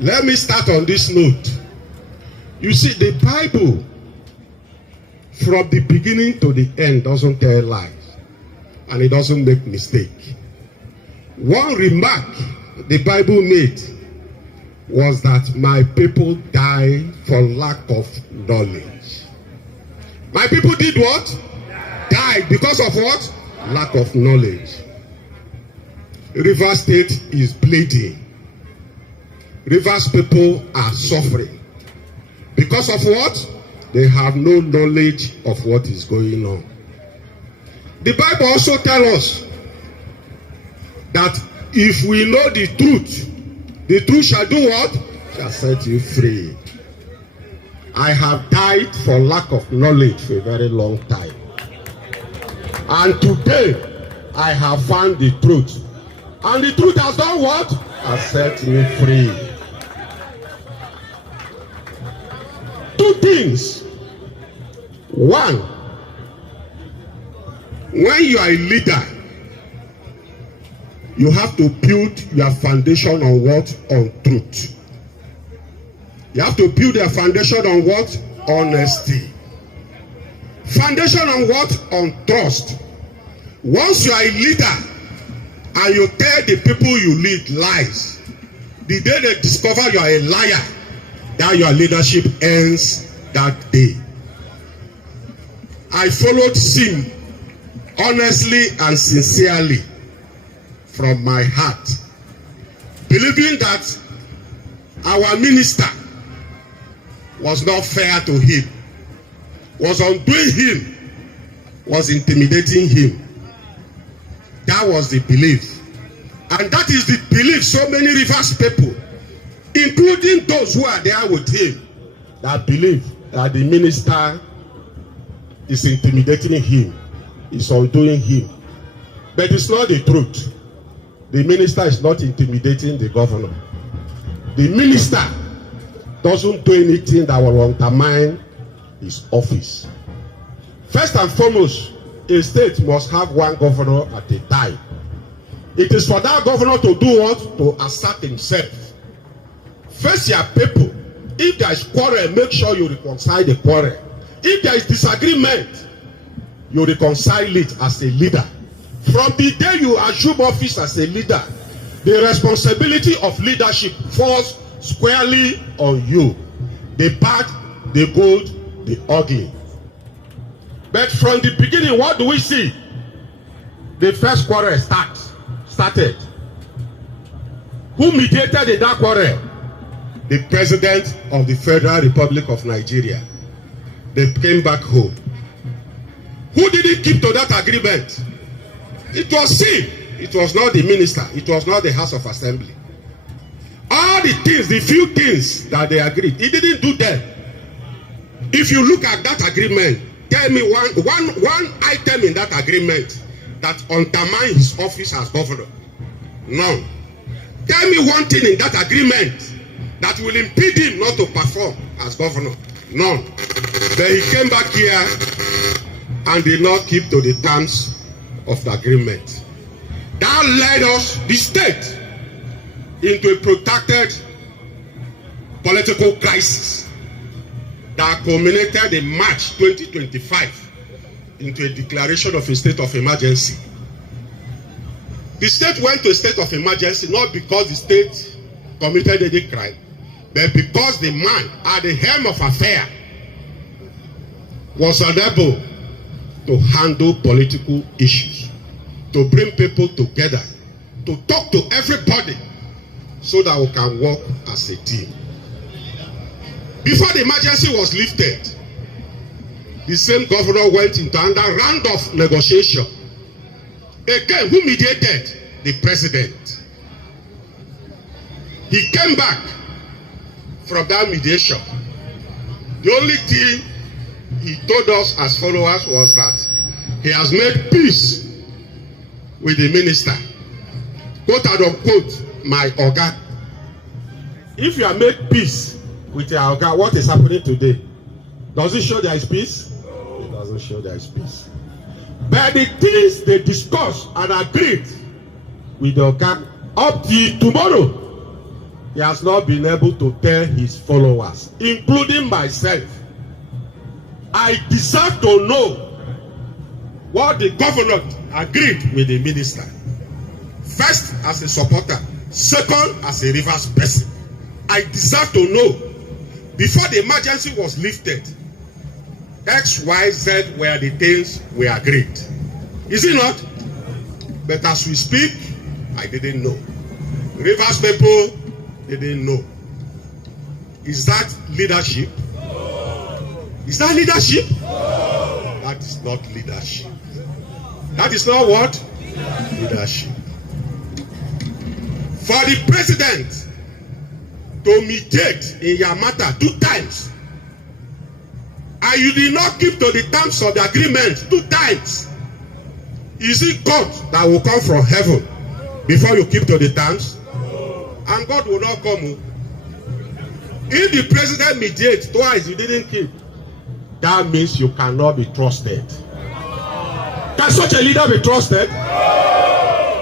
Let me start on this note. You see, the Bible, from the beginning to the end, doesn't tell lies, and it doesn't make mistake. One remark the Bible made was that my people die for lack of knowledge. My people did what? Died because of what? Lack of knowledge. Rivers State is bleeding. Rivers people are suffering. Because of what? They have no knowledge of what is going on. The Bible also tells us that if we know the truth shall do what? Shall set you free. I have died for lack of knowledge for a very long time. And today, I have found the truth. And the truth has done what? Has set me free. Two things. One, when you are a leader, you have to build your foundation on what? On truth. You have to build your foundation on what? Honesty. Foundation on what? On trust. Once you are a leader and you tell the people you lead lies, the day they discover you are a liar, that your leadership ends that day. I followed sin honestly and sincerely from my heart, believing that our minister was not fair to him, was undoing him, was intimidating him. That was the belief. And that is the belief so many Rivers people, including those who are there with him, that believe that the minister is intimidating him, is undoing him. But it's not the truth. The minister is not intimidating the governor. The minister doesn't do anything that will undermine his office. First and foremost, a state must have one governor at a time. It is for that governor to do what? To assert himself. Face your people. If there is quarrel, make sure you reconcile the quarrel. If there is disagreement, you reconcile it as a leader. From the day you assume office as a leader, the responsibility of leadership falls squarely on you. The bad, the good, the ugly. But from the beginning, what do we see? The first quarrel started. Who mediated in that quarrel? The President of the Federal Republic of Nigeria. They came back home. Who didn't keep to that agreement? It was him. It was not the minister. It was not the House of Assembly. All the things, the few things that they agreed, he didn't do them. If you look at that agreement, tell me one item in that agreement that undermines his office as governor. None. Tell me one thing in that agreement that will impede him not to perform as governor. None. But he came back here and did not keep to the terms of the agreement. That led us, the state, into a protracted political crisis that culminated in March 2025 into a declaration of a state of emergency. The state went to a state of emergency not because the state committed any crime, but because the man at the helm of affair was unable to handle political issues, to bring people together, to talk to everybody so that we can work as a team. Before the emergency was lifted, the same governor went into another round of negotiation. Again, who mediated? The president. He came back from that mediation. The only thing he told us as followers was that he has made peace with the minister. Quote and unquote, my oga. If you have made peace with your oga, what is happening today? Does it show there is peace? It doesn't show there is peace. But the things they discussed and agreed with the oga up to tomorrow, he has not been able to tell his followers, including myself, I deserve to know what the governor agreed with the minister. First, as a supporter. Second, as a Rivers person. I deserve to know, before the emergency was lifted, X, Y, Z were the things we agreed. Is it not? But as we speak, I didn't know. Rivers people didn't know. Is that leadership? Is that leadership? That is not leadership. That is not what? Leadership. For the president to mediate in your matter 2 times, and you did not keep to the terms of the agreement 2 times, is it God that will come from heaven before you keep to the terms? And God will not come. If the president mediates twice, you didn't keep, that means you cannot be trusted. Can such a leader be trusted?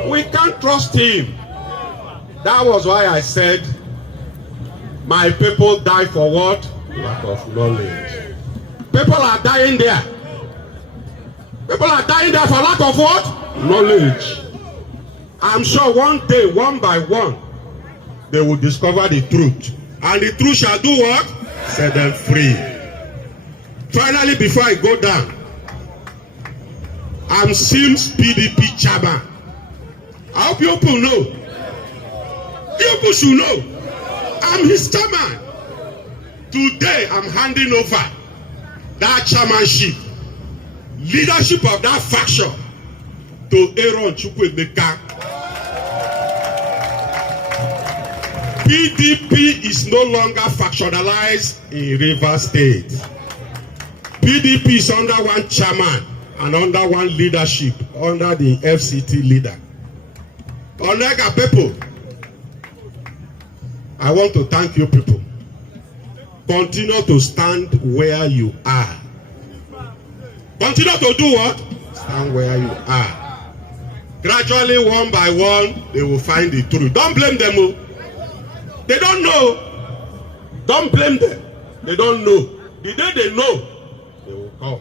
We can't trust him. That was why I said, my people die for what? Lack of knowledge. People are dying there. People are dying there for lack of what? Knowledge. I'm sure one day, one by one, they will discover the truth. And the truth shall do what? Set them free. Finally, before I go down, I'm Sims PDP chairman. I hope you people know. You people should know. I'm his chairman. Today, I'm handing over that chairmanship, leadership of that faction, to Aaron Chukwuemeka. PDP is no longer factionalized in Rivers State. PDP is under one chairman and under one leadership, under the FCT leader. Onega people, I want to thank you people. Continue to stand where you are. Continue to do what? Stand where you are. Gradually, one by one, they will find the truth. Don't blame them. Oh. They don't know. Don't blame them. They don't know. The day they know, they will come.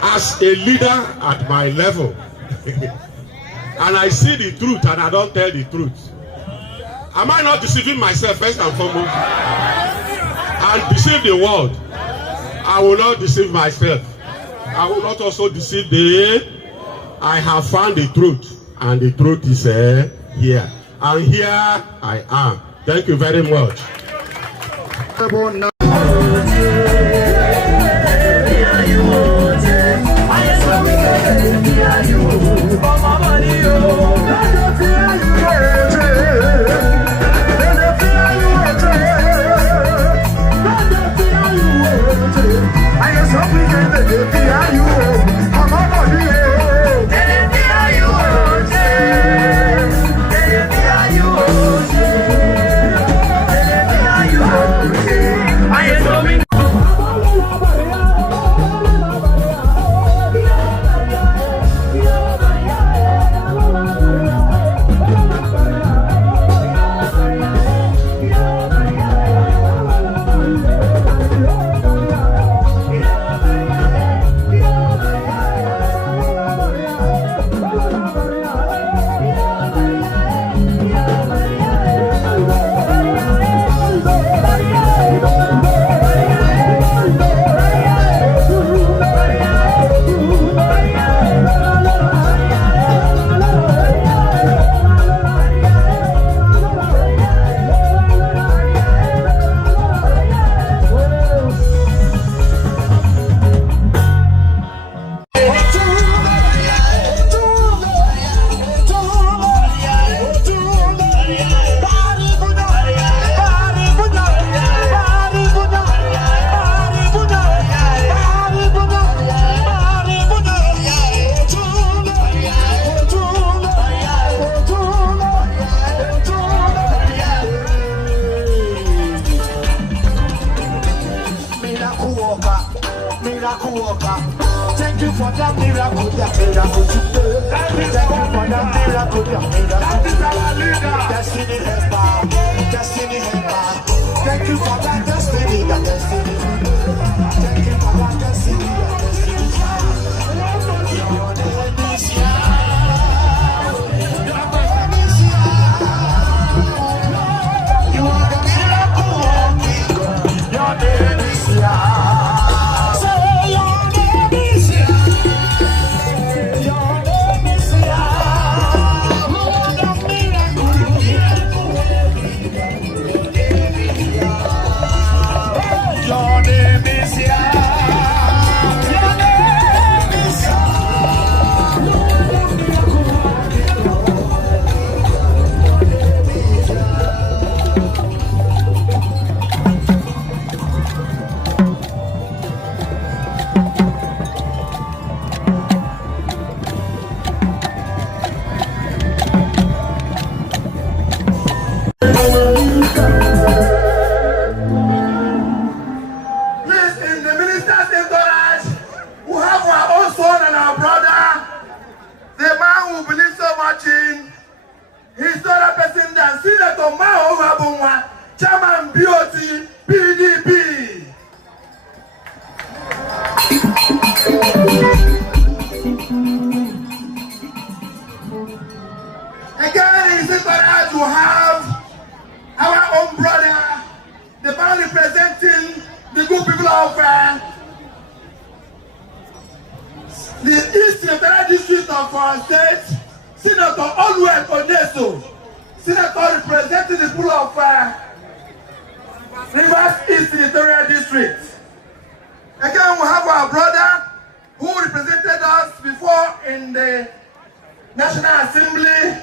As a leader at my level, and I see the truth and I don't tell the truth, am I not deceiving myself first and foremost? And deceive the world. I will not deceive myself. I will not also deceive the... I have found the truth, and the truth is here. And here I am. Thank you very much. Thank you for that miracle, that miracle today. Thank you for that miracle, that miracle. That is our leader. Destiny helper, destiny helper. Thank you for that destiny, that destiny. Thank you for that destiny, that destiny. Your name is Yahweh. Your name is Yahweh. You are the miracle working God. Your name is Yahweh. Say your name is Yahweh. Your name is Yahweh. You are the miracle working God. Your name is Yahweh. Your name is Please, in the minister's entourage, who have our own son and our brother, the man who believes so much in his other person than Senator Mao Wabunwa, Chairman BOT, PDP. Again, in his entourage, we have our own brother, the man representing the good people of the East Senatorial District of our state, Senator Olwek Oneso, Senator representing the people of Rivers East Senatorial District. Again, we have our brother who represented us before in the National Assembly,